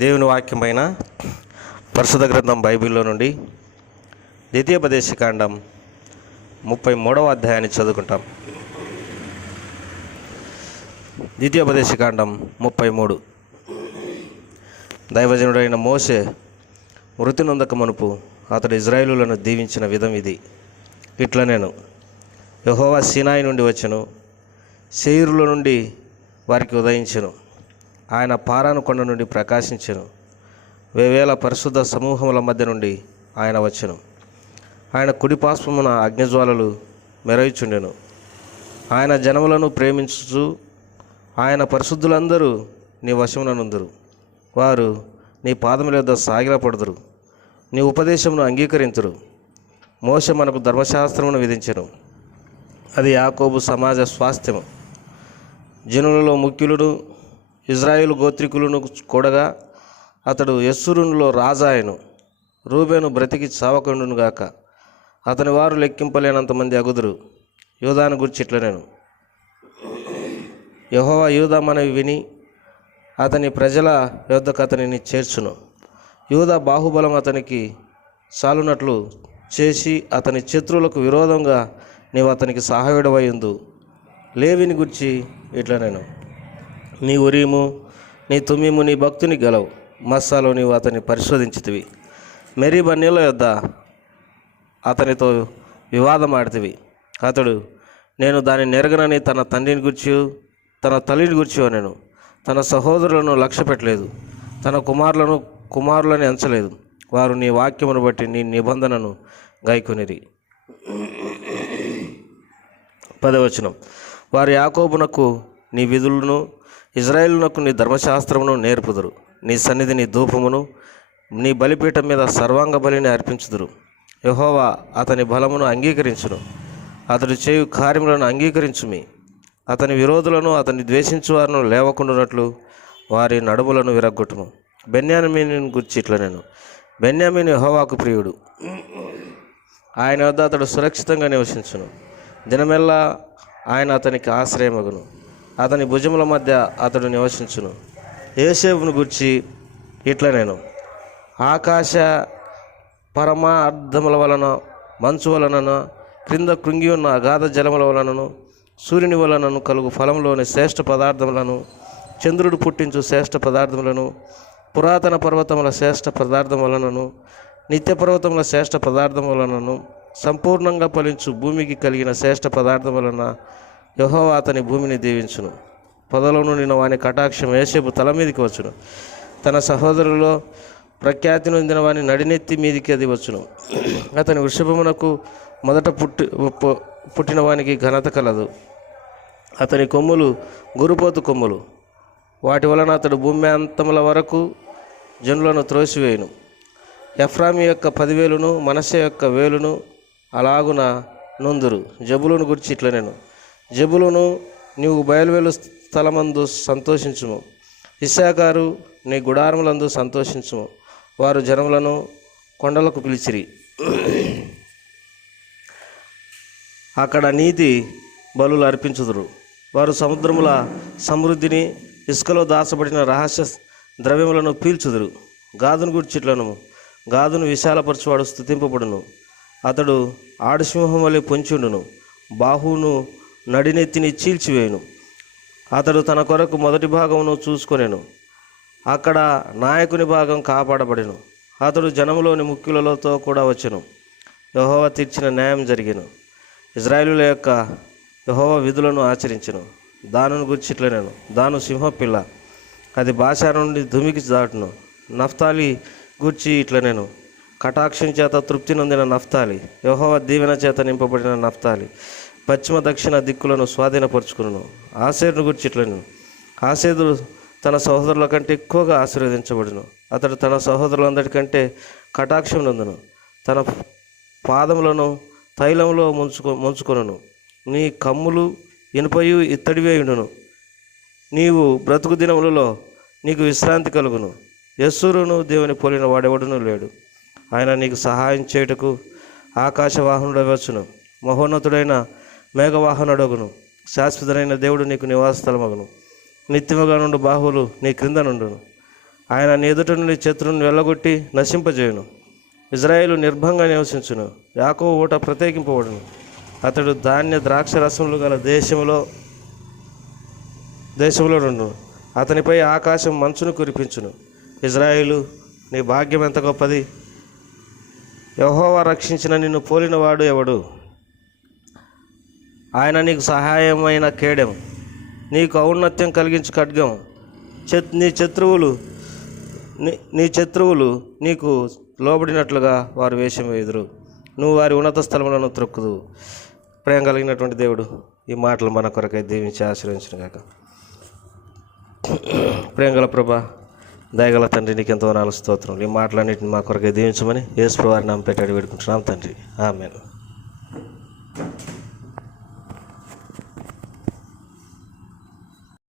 దేవుని వాక్యమైన పరిశుద్ధ గ్రంథం బైబిల్లో నుండి ద్వితీయోపదేశకాండం 33వ అధ్యాయాన్ని చదువుకుంటాం. ద్వితీయోపదేశకాండం 33. దైవజనుడైన మోషే మృతి నొందక మునుపు అతడు ఇజ్రాయేలులను దీవించిన విధం ఇది. ఇట్లా నేను యెహోవా సీనాయి నుండి వచ్చెను, శేయీరులో నుండి వారికి ఉదయించెను. ఆయన పారాను కొండ నుండి ప్రకాశించెను. వేవేల పరిశుద్ధ సమూహముల మధ్య నుండి ఆయన వచ్చెను. ఆయన కుడి పార్శ్వమున అగ్నిజ్వాలలు మెరయుచుండెను. ఆయన జనములను ప్రేమించుచు ఆయన పరిశుద్ధులందరూ నీ వశమునందురు. వారు నీ పాదముల యొద్ద సాగిలపడుదురు, నీ ఉపదేశమును అంగీకరింతురు. మోషే మనకు ధర్మశాస్త్రమును విధించెను, అది యాకోబు సమాజ స్వాస్థ్యము. జనులలో ముఖ్యులను ఇజ్రాయేలు గోత్రికులను కూడగా అతడు యెస్సూరులో రాజాయను. రూబేను బ్రతికి చావకుండును గాక, అతని వారు లెక్కింపలేనంతమంది అగుదురు. యూదాను గురించి ఇట్లా నేను యెహోవా యూదా మనవి విని అతని ప్రజల యొద్దకు అతనిని చేర్చును. యూదా బాహుబలం అతనికి చాలునట్లు చేసి అతని శత్రువులకు విరోధంగా నీవు అతనికి సహాయుడవైందు. లేవిని గురించి ఇట్లా నేను నీ ఉరీము నీ తుమ్మీము నీ భక్తుని గలవు. మస్సాలో నీవు అతన్ని పరిశోధించితివి. మెరీబా నీళ్ళ యొద్ద అతనితో వివాదమాడితివి. అతడు నేను దాన్ని నెరగనని తన తండ్రిని గురించి తన తల్లిని గురించి అనెను. తన సహోదరులను లక్ష్య పెట్టలేదు, తన కుమారులని ఎంచలేదు. వారు నీ వాక్యమును బట్టి నీ నిబంధనను గైకొనిరి. 10వ వచనం. వారు యాకోబునకు నీ విధులను, ఇజ్రాయేలునకు నీ ధర్మశాస్త్రమును నేర్పుదురు. నీ సన్నిధి నీ ధూపమును, నీ బలిపీఠం మీద సర్వాంగ బలిని అర్పించుదురు. యెహోవా అతని బలమును అంగీకరించును, అతడు చేయు కార్యములను అంగీకరించుమి. అతని విరోధులను, అతన్ని ద్వేషించు వారిని లేవకుండానట్లు వారి నడుములను విరగ్గొట్టుము. బెన్యామీను గురించి ఇట్లా నేను బెన్యామీను యెహోవాకు ప్రియుడు, ఆయన వద్ద అతడు సురక్షితంగా నివసించును. దినమెల్లా ఆయన అతనికి ఆశ్రయమగును, అతని భుజముల మధ్య అతడు నివసించును. యోసేపును గురించి ఇట్లా నేను ఆకాశ పరమార్థముల వలన, మంచు వలన, క్రింద కృంగి ఉన్న అగాధ జలముల వలనను, సూర్యుని వలనను కలుగు ఫలంలోని శ్రేష్ఠ పదార్థములను, చంద్రుడు పుట్టించు శ్రేష్ఠ పదార్థములను, పురాతన పర్వతముల శ్రేష్ఠ పదార్థం వలనను, నిత్య పర్వతముల శ్రేష్ఠ పదార్థం వలనను, సంపూర్ణంగా ఫలించు భూమికి కలిగిన శ్రేష్ఠ పదార్థం వలన యెహోవా అతని భూమిని దీవించును. పొదలో నుండిన వాని కటాక్షం యోసేపు తల మీదికి వచ్చును. తన సహోదరులో ప్రఖ్యాతి నొందిన వాని నడినెత్తి మీదికి అది వచ్చును. అతని వృషభమునకు మొదట పుట్టిన వానికి ఘనత కలదు. అతని కొమ్ములు గురుపోతు కొమ్ములు, వాటి వలన అతడు భూమి అంతముల వరకు జనులను త్రోసివేయును. ఎఫ్రాయిము యొక్క 10,000ను మనష్షే యొక్క 1,000ను అలాగున నొందురు. జబులును గురించి ఇట్లా నేను జబులును నీవు బయలువెలు స్థలమందు సంతోషించుము. ఇశ్శాఖారు నీ గుడారములందు సంతోషించుము. వారు జనములను కొండలకు పిలిచిరి, అక్కడ నీతి బలులు అర్పించుదురు. వారు సముద్రముల సమృద్ధిని, ఇసుకలో దాచబడిన రహస్య ద్రవ్యములను పీల్చుదురు. గాదును గుర్చిట్లను గాదును విశాలపరచువాడు స్తుతింపబడును. అతడు ఆడుసింహం వలె పొంచుండును, బాహువును నడినెత్తిని చీల్చివేయును. అతడు తన కొరకు మొదటి భాగమును చూసుకొనెను, అక్కడ నాయకుని భాగం కాపాడబడెను. అతడు జనములోని ముఖ్యులతో కూడా వచ్చెను. యెహోవా తీర్చిన న్యాయం జరిగెను. ఇజ్రాయేలుల యొక్క యెహోవా విధులను ఆచరించెను. దానును గురించి ఇట్లా నేను దాను సింహపిల్ల, అది భాషా నుండి దుమికి దాటును. నఫ్తాలి గూర్చి ఇట్లా నేను కటాక్షం చేత తృప్తి నొందిన నఫ్తాలి, యెహోవా దీవెన చేత నింపబడిన నఫ్తాలి పశ్చిమ దక్షిణ దిక్కులను స్వాధీనపరుచుకును. ఆసేరును గురించి ఇట్లా నేను ఆసేరు తన సహోదరుల కంటే ఎక్కువగా ఆశీర్వదించబడును. అతడు తన సహోదరులందరికంటే కటాక్షం నందును. తన పాదములను తైలంలో ముంచుకొనును. నీ కమ్ములు ఇనుపయు ఇత్తడివే ఉండును. నీవు బ్రతుకు దినములలో నీకు విశ్రాంతి కలుగును. యెస్సూరును దేవుని పోలిన వాడెవడునూ లేడు. ఆయన నీకు సహాయం చేయుటకు ఆకాశవాహనుడు వచ్చును. మహోన్నతుడైన మేఘవాహనుడగును. శాశ్వతుడైన దేవుడు నీకు నివాస స్థలమగును. నిత్యముగా నుండి బాహువులు నీ క్రింద నుండును. ఆయన నీ ఎదుట నుండి శత్రువును వెళ్ళగొట్టి నశింపజేయును. ఇజ్రాయేలు నిర్భంగా నివసించును, యాకోబు ఊట ప్రత్యేకింపబడును. అతడు ధాన్య ద్రాక్ష రసములు గల దేశంలో నుండును. అతనిపై ఆకాశం మంచును కురిపించును. ఇజ్రాయేలు, నీ భాగ్యం ఎంత గొప్పది! యెహోవా రక్షించిన నిన్ను పోలినవాడు ఎవడు? ఆయన నీకు సహాయమైన కేడెం, నీకు ఔన్నత్యం కలిగించు ఖడ్గం. నీ శత్రువులు నీకు లోబడినట్లుగా వారు వేషం వేయుదురు. నువ్వు వారి ఉన్నత స్థలములను త్రొక్కుదు. ప్రేమ కలిగినటువంటి దేవుడు ఈ మాటలు మన కొరకై దీవించి ఆశీర్వదించును గాక. ప్రేమగల ప్రభా, దయగల తండ్రి, నీకు ఎంతో నాలుగు స్తోత్రం. ఈ మాటలన్నింటిని మా కొరకై దీవించమని యేసు ప్రభువు వారి నామమున పెట్టి వేడుకుంటున్నాం తండ్రి. ఆమేన్.